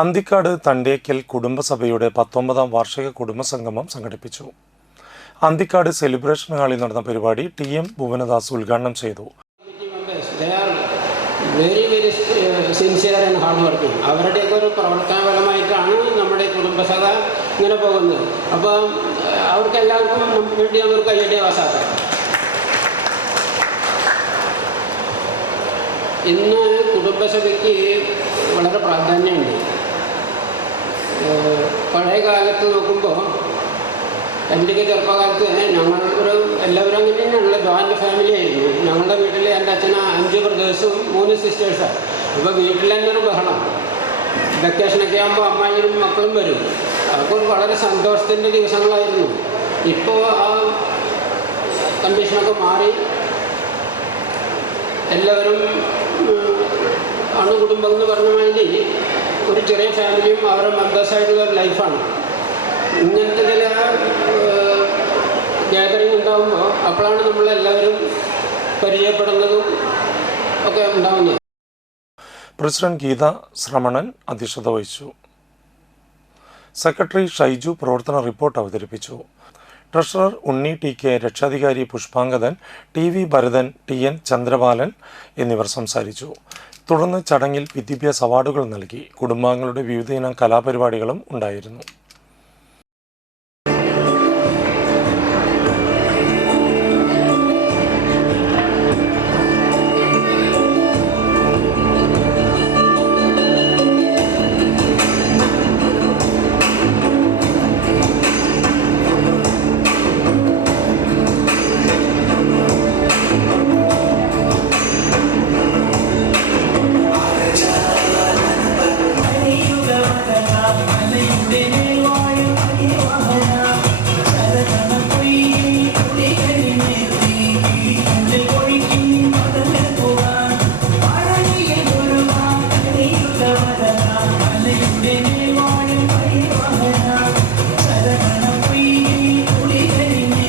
അന്തിക്കാട് തണ്ടേക്കൽ കുടുംബസഭയുടെ 19ാം വാർഷിക കുടുംബസംഗമം സംഘടിപ്പിച്ചു. അന്തിക്കാട് സെലിബ്രേഷൻ ഹാളിൽ നടന്ന പരിപാടി ടി.എം. ഭുവനദാസ് ഉദ്ഘാടനം ചെയ്തു. അവരുടെയൊക്കെ ഒരു പ്രവർത്തന ഫലമായിട്ടാണ് നമ്മുടെ കുടുംബസഭ ഇങ്ങനെ പോകുന്നത്. അപ്പോൾ അവർക്ക് എല്ലാവർക്കും വേണ്ടി നമുക്ക് കയ്യടി വാസാക്കാം. ഇന്ന് കുടുംബസഭയ്ക്ക് വളരെ പ്രാധാന്യമുണ്ട്. പഴയ കാലത്ത് നോക്കുമ്പോൾ എൻ്റെയൊക്കെ ചെറുപ്പകാലത്ത് എല്ലാവരും അങ്ങനെ തന്നെയാണല്ലോ, ജോയിൻ്റ് ഫാമിലി ആയിരുന്നു. ഞങ്ങളുടെ വീട്ടിൽ എൻ്റെ അച്ഛന് 5 ബ്രദേഴ്സും 3 സിസ്റ്റേഴ്സാണ്. ഇപ്പോൾ വീട്ടിൽ തന്നെ ഒരു ബഹളം. വെക്കേഷനൊക്കെ ആകുമ്പോൾ അമ്മായിയും മക്കളും വരും. അതൊക്കെ വളരെ സന്തോഷത്തിൻ്റെ ദിവസങ്ങളായിരുന്നു. ഇപ്പോൾ ആ കണ്ടീഷനൊക്കെ മാറി എല്ലാവരും അണുകുടുംബം എന്ന് പറഞ്ഞ മാതിരി ഒരു ചെറിയ ഫാമിലിയും അവരുടെ മെമ്പേഴ്സായിട്ടുള്ള ഒരു ലൈഫാണ്. ഇങ്ങനത്തെ ചില ഗ്യാതറിങ് ഉണ്ടാകുമ്പോൾ അപ്പോഴാണ് നമ്മളെല്ലാവരും പരിചയപ്പെടുന്നതും ഒക്കെ ഉണ്ടാകുന്നത്. പ്രസിഡന്റ് ഗീത ശ്രമണൻ അധ്യക്ഷത വഹിച്ചു. സെക്രട്ടറി ഷൈജു പ്രവർത്തന റിപ്പോർട്ട് അവതരിപ്പിച്ചു. ട്രഷറർ ഉണ്ണി ടി.കെ, രക്ഷാധികാരി പുഷ്പാങ്കദൻ, ടി.വി. ഭരതൻ, ടി.എൻ. ചന്ദ്രപാലൻ എന്നിവർ സംസാരിച്ചു. തുടർന്ന് ചടങ്ങിൽ വിദ്യാഭ്യാസ അവാർഡുകൾ നൽകി. കുടുംബാംഗങ്ങളുടെ വിവിധയിനം കലാപരിപാടികളും ഉണ്ടായിരുന്നു.